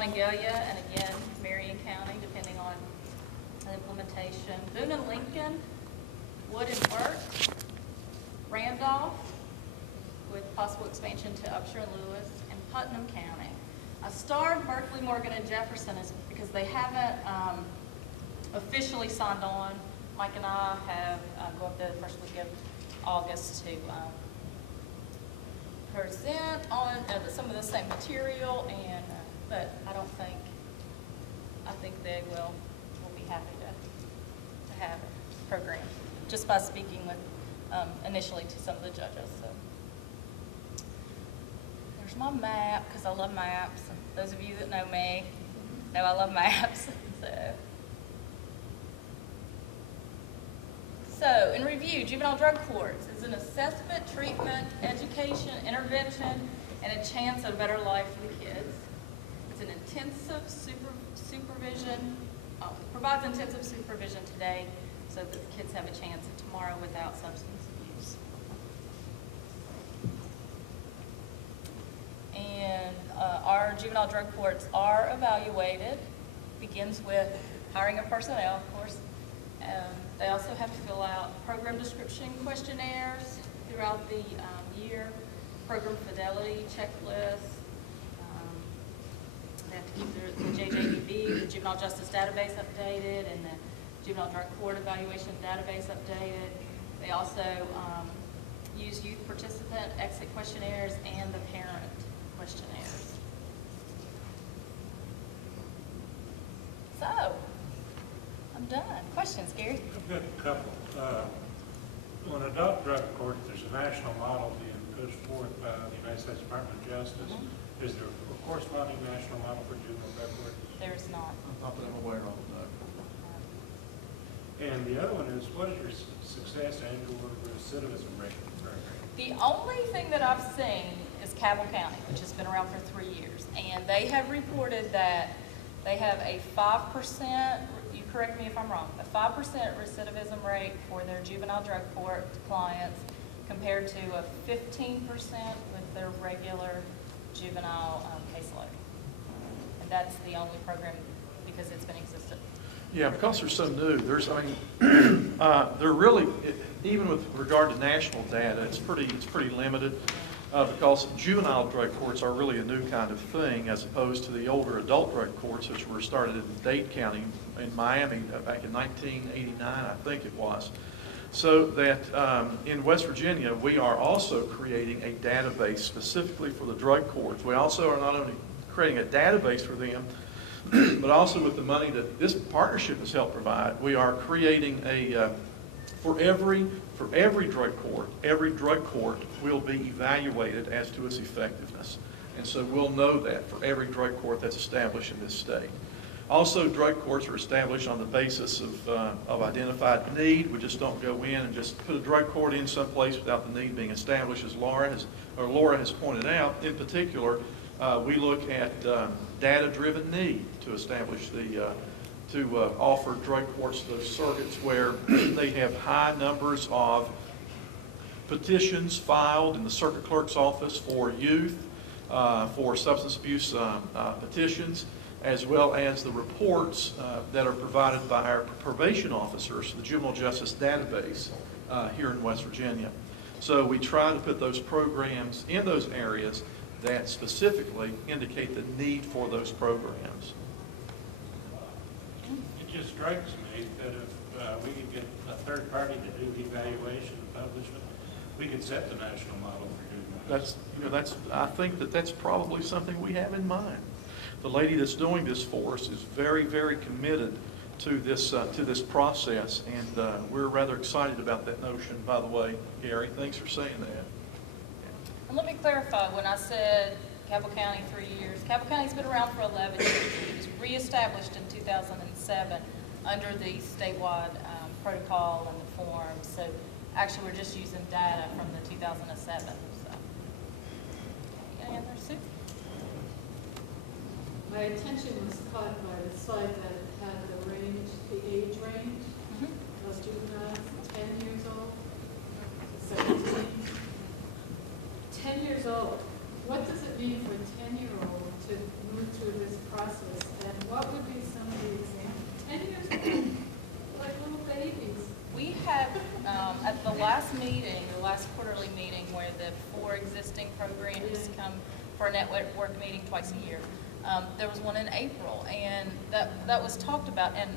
Monongalia, and again, Marion County, depending on the implementation. Boone and Lincoln, Wood and Worth, Randolph, with possible expansion to Upshur and Lewis, and Putnam County. I starred Berkeley, Morgan, and Jefferson is because they haven't officially signed on. Mike and I have go up there the first week of August to present on some of the same material, and but I think they will be happy to have a program just by speaking with initially to some of the judges. So there's my map, because I love maps. Those of you that know me know I love maps. So, in review, juvenile drug courts is an assessment, treatment, education, intervention, and a chance at a better life for the kids. It's an intensive supervision, provides intensive supervision today so that the kids have a chance at tomorrow without substance abuse. And our juvenile drug courts are evaluated. Begins with hiring of personnel, of course. They also have to fill out program description questionnaires throughout the year, program fidelity checklists. They have to keep the JJDB, the Juvenile Justice Database, updated, and the Juvenile Drug Court Evaluation Database updated. They also use youth participant exit questionnaires and the parent questionnaires. So, I'm done. Questions, Gary? I've got a couple. On adult drug court, there's a national model being pushed forth by the United States Department of Justice. Mm-hmm. Is there a corresponding national model for juvenile drug court? There's not. Not that I'm aware of, no. And the other one is, what is your success and/or recidivism rate program? The only thing that I've seen is Cabell County, which has been around for 3 years, and they have reported that they have a 5%. You correct me if I'm wrong. A 5% recidivism rate for their juvenile drug court clients, compared to a 15% with their regular juvenile caseload. And that's the only program because it's been existent. Yeah, because they're so new, they're really, even with regard to national data, it's pretty limited because juvenile drug courts are really a new kind of thing as opposed to the older adult drug courts, which were started in Dade County in Miami back in 1989, I think it was. So that in West Virginia, we are also creating a database specifically for the drug courts. We also are not only creating a database for them, but also with the money that this partnership has helped provide, we are creating a, for every drug court will be evaluated as to its effectiveness. And so we'll know that for every drug court that's established in this state. Also, drug courts are established on the basis of identified need. We just don't go in and just put a drug court in someplace without the need being established, as Laura has pointed out. In particular, we look at data-driven need to establish to offer drug courts those circuits where they have high numbers of petitions filed in the circuit clerk's office for youth, for substance abuse petitions, as well as the reports that are provided by our probation officers, the Juvenile Justice Database here in West Virginia. So we try to put those programs in those areas that specifically indicate the need for those programs. It just strikes me that if we could get a third party to do the evaluation and publishment, we could set the national model for juveniles. I think that's probably something we have in mind. The lady that's doing this for us is very, very committed to this process, and we're rather excited about that notion. By the way, Gary, thanks for saying that. And let me clarify, when I said Cabell County 3 years, Cabell County's been around for 11 years. It was reestablished in 2007 under the statewide protocol and the forms. So actually we're just using data from the 2007. So. Any other, Sue? My attention was caught by the slide that had the range, the age range. Those juveniles, 10 years old, 17. 10 years old. What does it mean for a 10-year-old to move through this process last meeting, the last quarterly meeting where the 4 existing programs come for a network meeting twice a year, there was one in April, and that was talked about, and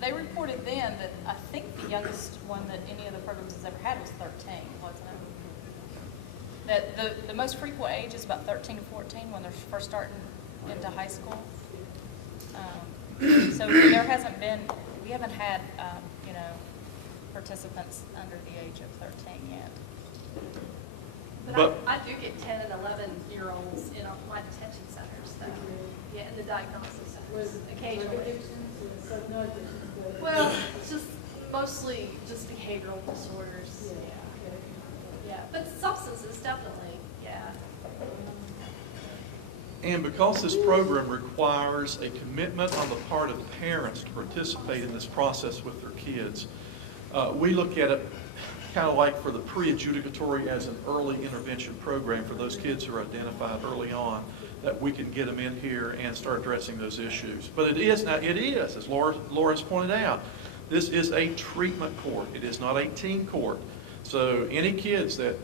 they reported then that I think the youngest one that any of the programs has ever had was 13, wasn't it? That the most frequent age is about 13 to 14 when they're first starting into high school. So there hasn't been, we haven't had, participants under the age of 13 yet. But I do get 10 and 11-year-olds in my detention centers, though. Yeah, in the diagnosis Was centers, it occasionally. addictions or so no addictions, but. Well, it's just mostly just behavioral disorders. Yeah. Yeah, but substances, definitely, yeah. And because this program requires a commitment on the part of parents to participate in this process with their kids, we look at it kind of like for the pre-adjudicatory as an early intervention program for those kids who are identified early on, that we can get them in here and start addressing those issues. But it is, as Laura has pointed out, this is a treatment court. It is not a teen court. So any kids that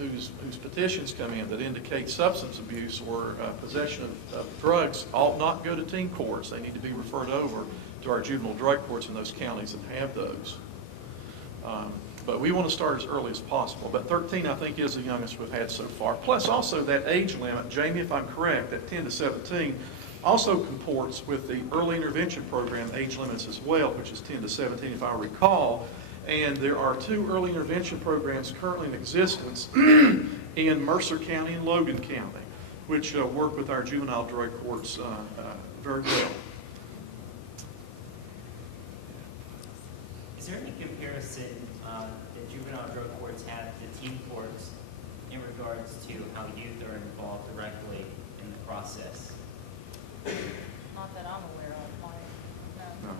whose petitions come in that indicate substance abuse or possession of drugs ought not go to teen courts. They need to be referred over to our juvenile drug courts in those counties that have those. But we want to start as early as possible. But 13, I think, is the youngest we've had so far. Plus also that age limit, Jamie, if I'm correct, that 10 to 17, also comports with the early intervention program age limits as well, which is 10 to 17 if I recall. And there are 2 early intervention programs currently in existence in Mercer County and Logan County, which work with our juvenile drug courts very well. Is there any comparison that juvenile drug courts have to teen courts in regards to how youth are involved directly in the process? Not that I'm aware of, Mike. No.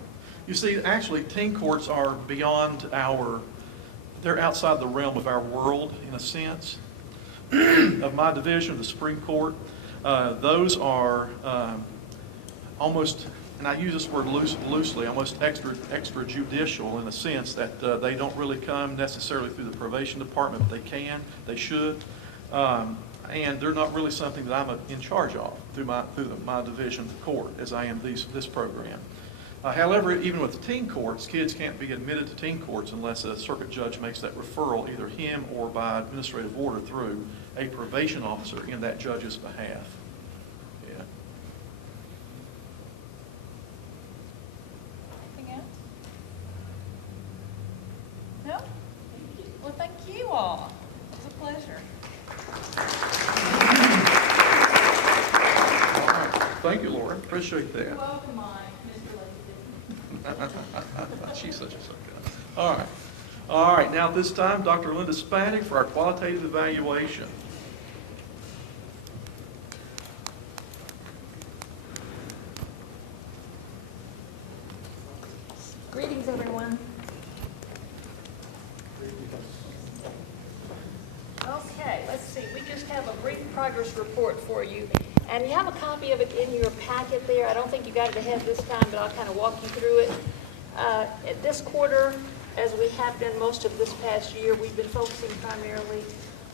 You see, actually, teen courts are beyond they're outside the realm of our world, in a sense. Of my division, the Supreme Court, those are almost, and I use this word loosely, almost extrajudicial in a sense that they don't really come necessarily through the probation department, but they should. And they're not really something that I'm in charge of through my division of the court, as I am this program. However, even with the teen courts, kids can't be admitted to teen courts unless a circuit judge makes that referral, either him or by administrative order through a probation officer in that judge's behalf. Yeah. Anything else? No? Well, thank you all. It was a pleasure. All right. Thank you, Laura. Appreciate that. You're welcome, Mike. She's such a sucker. All right. All right. Now at this time, Dr. Linda Spaddick for our qualitative evaluation. Greetings, everyone. Okay, let's see. We just have a brief progress report for you. And you have a copy of it in your packet there. I don't think you got it ahead this time, but I'll kind of walk you through it. This quarter, as we have been most of this past year, we've been focusing primarily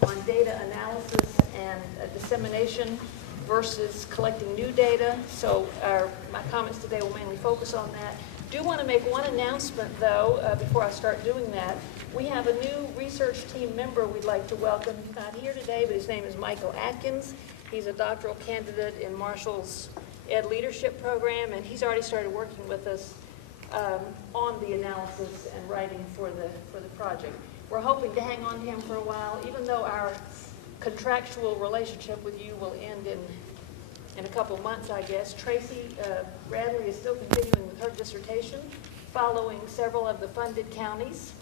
on data analysis and dissemination versus collecting new data. So my comments today will mainly focus on that. Do want to make one announcement, though, before I start doing that. We have a new research team member we'd like to welcome. He's not here today, but his name is Michael Atkins. He's a doctoral candidate in Marshall's Ed Leadership Program, and he's already started working with us on the analysis and writing for the project. We're hoping to hang on to him for a while, even though our contractual relationship with you will end in a couple months, I guess. Tracy Bradley is still continuing with her dissertation, following several of the funded counties.